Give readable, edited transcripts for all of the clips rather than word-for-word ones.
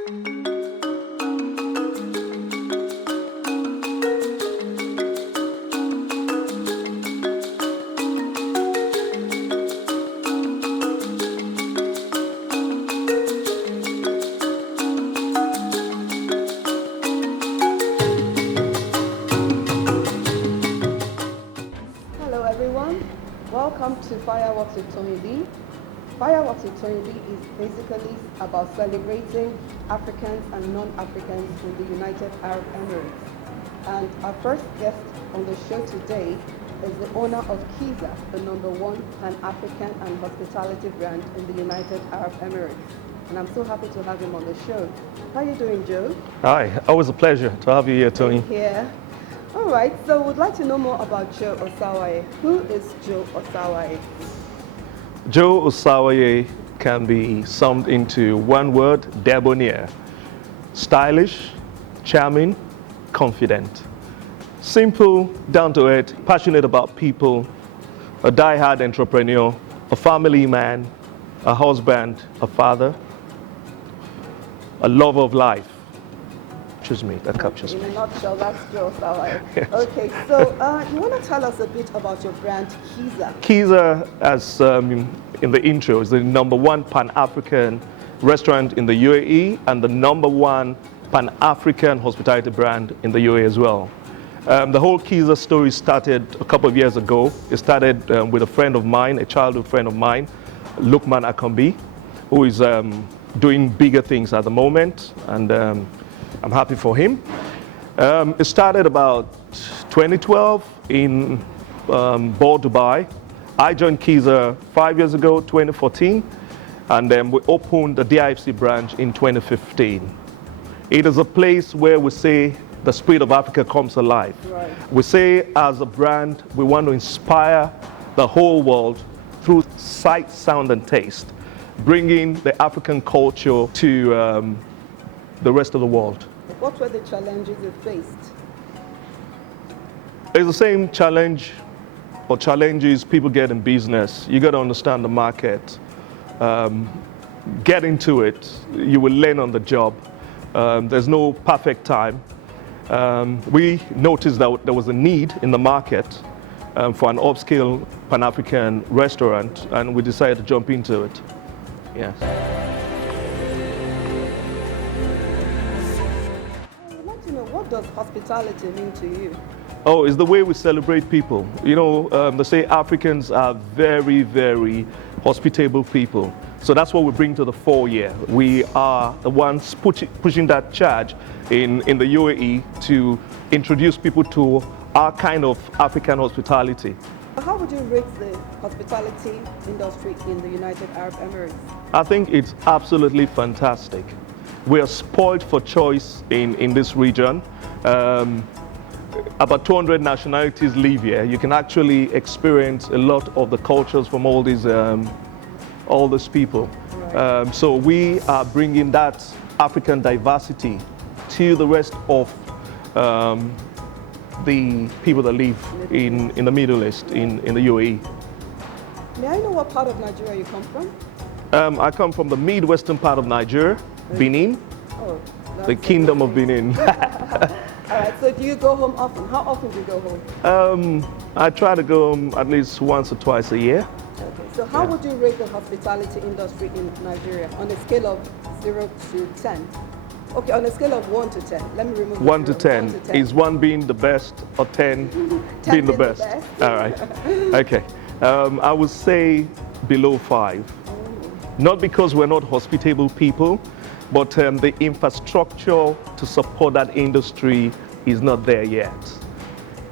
Hello everyone, welcome to Fireworks with Tony Lee. Fireworks with Tony Lee is basically about celebrating Africans and non-Africans in the United Arab Emirates. And our first guest on the show today is the owner of KIZA, the #1 Pan-African and hospitality brand in the United Arab Emirates. And I'm so happy to have him on the show. How are you doing, Joe? Hi, always a pleasure to have you here, Tony. Here. All right, so we'd like to know more about Joe Osawaye. Who is Joe Osawaye? Joe Osawaye can be summed into one word: debonair. Stylish, charming, confident. Simple, down to earth, passionate about people, a die-hard entrepreneur, a family man, a husband, a father, a lover of life. Choose me, that captures me. In a nutshell, that's Joe Osawaye. Yes. Okay, so you want to tell us a bit about your brand, KIZA? KIZA, as in the intro, is the #1 Pan-African restaurant in the UAE and the #1 Pan-African hospitality brand in the UAE as well. The whole KIZA story started a couple of years ago. It started with a friend of mine, a childhood friend of mine, Lukman Akambi, who is doing bigger things at the moment, and I'm happy for him. It started about 2012 in Bor, Dubai. I joined KIZA 5 years ago, 2014, and then we opened the DIFC branch in 2015. It is a place where we say the spirit of Africa comes alive. Right. We say as a brand, we want to inspire the whole world through sight, sound, and taste, bringing the African culture to the rest of the world. What were the challenges you faced? It's the same challenge or challenges people get in business. You got to understand the market, get into it. You will learn on the job. There's no perfect time. We noticed that there was a need in the market for an upscale Pan-African restaurant, and we decided to jump into it. Yes. I'd like to know, what does hospitality mean to you? Oh, it's the way we celebrate people. You know, they say Africans are very, very hospitable people. So that's what we bring to the fore here. We are the ones pushing that charge in the UAE to introduce people to our kind of African hospitality. How would you rate the hospitality industry in the United Arab Emirates? I think it's absolutely fantastic. We are spoiled for choice in this region. About 200 nationalities live here. You can actually experience a lot of the cultures from all these people. Right. So we are bringing that African diversity to the rest of the people that live in the Middle East, in the UAE. May I know what part of Nigeria you come from? I come from the Midwestern part of Nigeria, Benin, Oh, the Kingdom of Benin. All right, so do you go home often? How often do you go home? I try to go home at least once or twice a year. Okay, so how would you rate the hospitality industry in Nigeria on a scale of 0 to 10? Okay, on a scale of 1 to 10. Let me remove the 1 to 0. 10. Is 1 being the best or 10 being the best? All right. Okay. I would say below 5. Not because we're not hospitable people, but the infrastructure to support that industry is not there yet.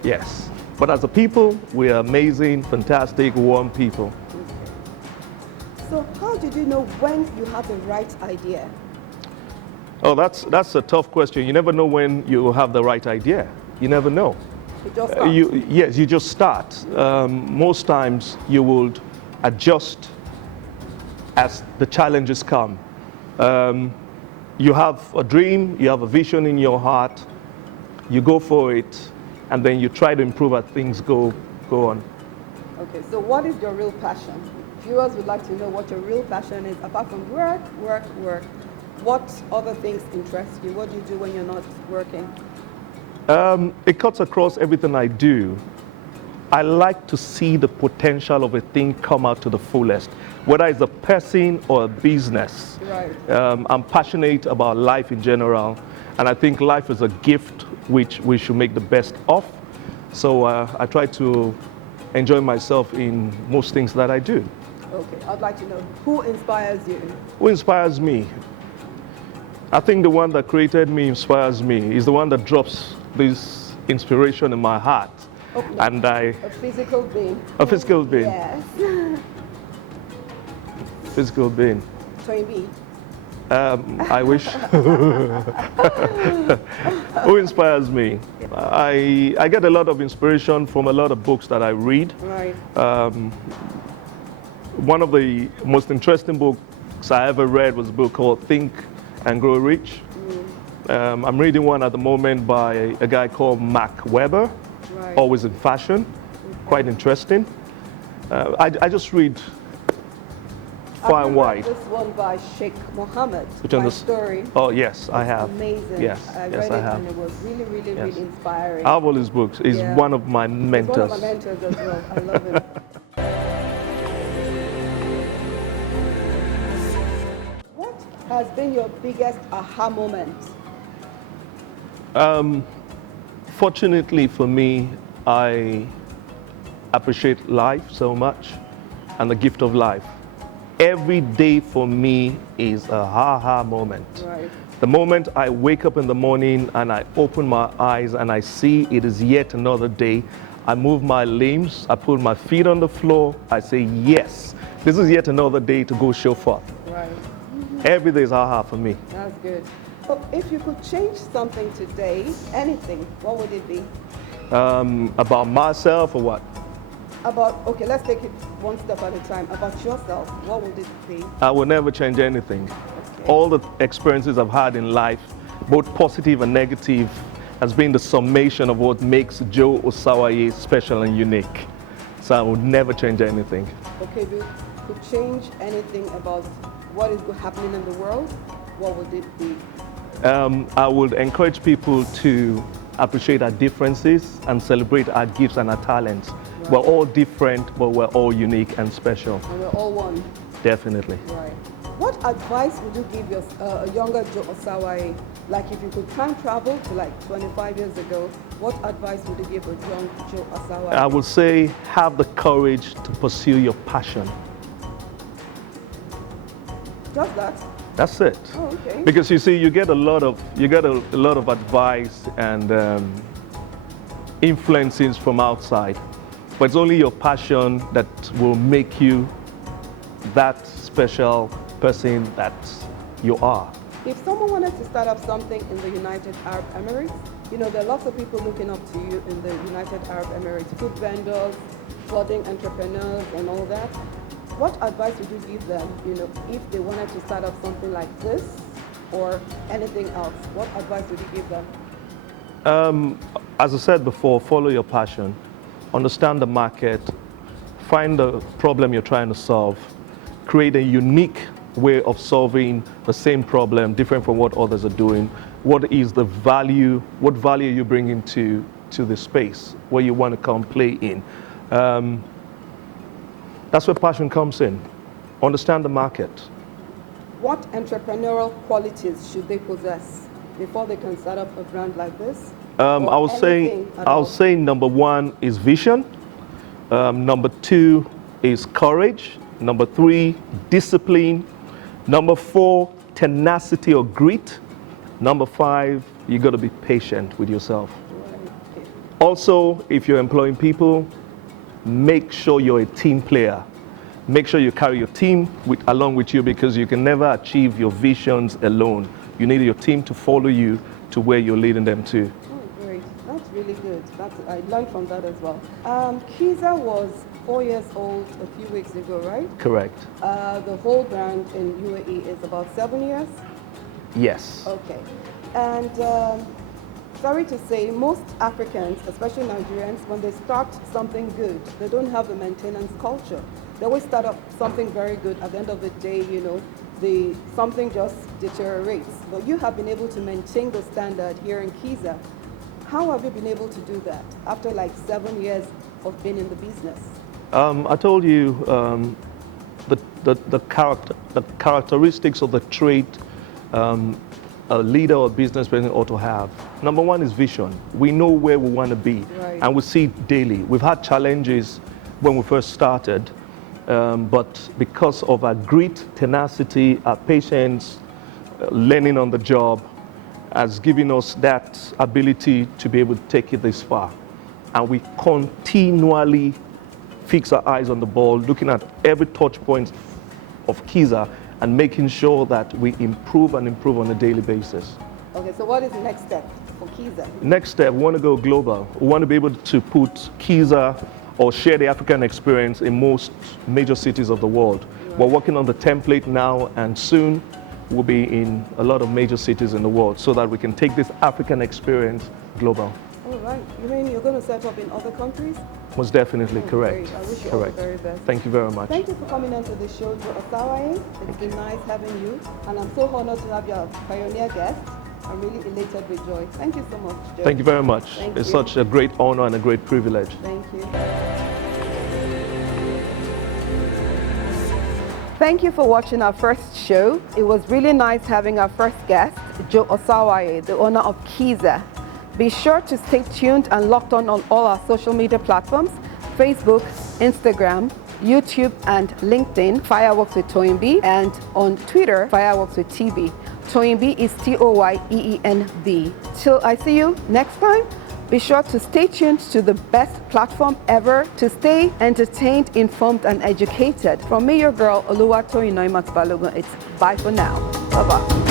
Yes. But as a people, we are amazing, fantastic, warm people. So how did you know when you have the right idea? Oh, that's a tough question. You never know when you have the right idea. You never know. You just start. Yes, you just start. Most times you would adjust as the challenges come. You have a dream, you have a vision in your heart, you go for it, and then you try to improve as things go on. Okay, so what is your real passion? Viewers would like to know what your real passion is, apart from work, work, work. What other things interest you? What do you do when you're not working? It cuts across everything I do. I like to see the potential of a thing come out to the fullest, whether it's a person or a business. Right. I'm passionate about life in general, and I think life is a gift which we should make the best of. So I try to enjoy myself in most things that I do. Okay, I'd like to know who inspires you? Who inspires me? I think the one that created me inspires me. He's the one that drops this inspiration in my heart. Oh, no. And A physical being. a physical being. Yes. Physical being. Tony B. I wish. Who inspires me? I get a lot of inspiration from a lot of books that I read. Right. One of the most interesting books I ever read was a book called Think and Grow Rich. I'm reading one at the moment by a guy called Mark Webber, Right. always in fashion, quite interesting. I just read far and wide. This one by Sheikh Mohammed. Which one My is- Story. Oh yes, I have. Amazing. Yes, I yes, read I it have. and it was really, really, Yes. really inspiring. I have all his books. He's Yeah. one of my He's mentors. one of my mentors as well. I love him. What has been your biggest aha moment? Fortunately for me, I appreciate life so much and the gift of life. Every day for me is a ha-ha moment. Right. The moment I wake up in the morning and I open my eyes and I see it is yet another day, I move my limbs, I put my feet on the floor, I say, yes, this is yet another day to go show forth. Right. Every day is ha-ha for me. That's good. So if you could change something today, anything, what would it be? About myself or what? Okay, let's take it one step at a time. About yourself, what would it be? I will never change anything. Okay. All the experiences I've had in life, both positive and negative, has been the summation of what makes Joe Osawaye special and unique. So I would never change anything. Okay, if you could change anything about what is happening in the world, what would it be? I would encourage people to appreciate our differences and celebrate our gifts and our talents. Right. We're all different, but we're all unique and special. And we're all one. Definitely. Right. What advice would you give your a younger Joe Osawaye? Like if you could time travel to like 25 years ago, what advice would you give a young Joe Osawaye? I would say have the courage to pursue your passion. Just that? That's it. Oh, okay. Because you see, you get a lot of advice and influences from outside, but it's only your passion that will make you that special person that you are. If someone wanted to start up something in the United Arab Emirates, you know, there are lots of people looking up to you in the United Arab Emirates, food vendors, clothing entrepreneurs, and all that. What advice would you give them, you know, if they wanted to start up something like this or anything else? What advice would you give them? As I said before, follow your passion, understand the market, find the problem you're trying to solve, create a unique way of solving the same problem, different from what others are doing. What is the value, what value you bring into the space where you want to come play in? That's where passion comes in. Understand the market. What entrepreneurial qualities should they possess before they can start up a brand like this? I'll say number one is vision. Number two is courage. Number three, discipline. Number four, tenacity or grit. Number five, you got to be patient with yourself. Right. Also, if you're employing people, make sure you're a team player. Make sure you carry your team along with you, because you can never achieve your visions alone. You need your team to follow you to where you're leading them to. Oh, great. That's really good. I learned from that as well. KIZA was 4 years old a few weeks ago, right? Correct. The whole brand in UAE is about 7 years? Yes. Okay. And sorry to say, most Africans, especially Nigerians, when they start something good, they don't have the maintenance culture. They always start up something very good. At the end of the day, you know, something just deteriorates. But you have been able to maintain the standard here in KIZA. How have you been able to do that after like 7 years of being in the business? I told you the characteristics of the trait a leader or business person ought to have. Number one is vision. We know where we want to be, right, and we see it daily. We've had challenges when we first started, but because of our grit, tenacity, our patience, learning on the job, has given us that ability to be able to take it this far. And we continually fix our eyes on the ball, looking at every touch point of KIZA and making sure that we improve and improve on a daily basis. Okay, so what is the next step for KIZA? Next step, we want to go global. We want to be able to put KIZA or share the African experience in most major cities of the world. Right. We're working on the template now, and soon we'll be in a lot of major cities in the world so that we can take this African experience global. All right. You mean you're going to set up in other countries? Most definitely, correct. Great. I wish you correct. all the very best. Thank you very much. Thank you for coming on to the show, Joe Osawaye. It's been nice having you, and I'm so honored to have you as pioneer guest. I'm really elated with joy. Thank you so much, Joe. Thank you very much. It's you. Such a great honor and a great privilege. Thank you. Thank you for watching our first show. It was really nice having our first guest, Joe Osawaye, the owner of KIZA. Be sure to stay tuned and locked on all our social media platforms, Facebook, Instagram, YouTube, and LinkedIn, Fireworks with Toyinb, and on Twitter, Fireworks with TB. Toyinb is Toyeenb. Till I see you next time, be sure to stay tuned to the best platform ever to stay entertained, informed, and educated. From me, your girl, Oluwatoyin Balogun, it's bye for now. Bye-bye.